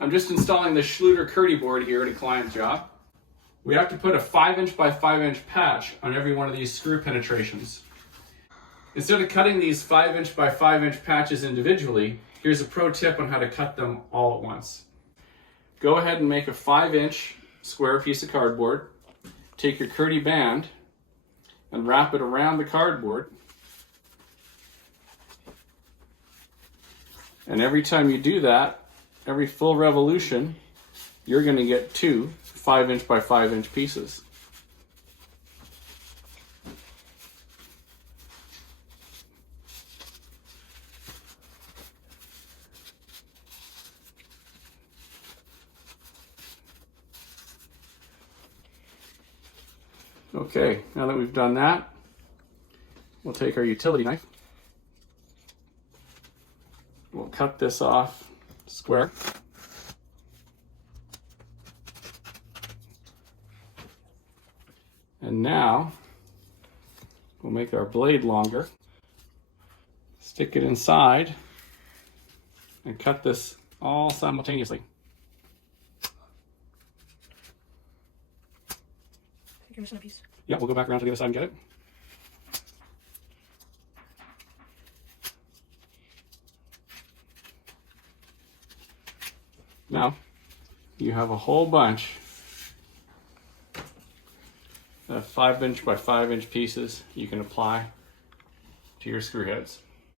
I'm just installing the Schluter Kerdi Board here at a client job. We have to put a 5" by 5" patch on every one of these screw penetrations. Instead of cutting these 5" by 5" patches individually, here's a pro tip on how to cut them all at once. Go ahead and make a 5" square piece of cardboard. Take your Kerdi band and wrap it around the cardboard. And every time you do that, every full revolution, you're going to get two 5" by 5" pieces. Okay, now that we've done that, we'll take our utility knife. We'll cut this off square. And now we'll make our blade longer. Stick it inside and cut this all simultaneously. You're missing a piece. Yeah, we'll go back around to the other side and get it. Now, you have a whole bunch of 5" by 5" pieces you can apply to your screw heads.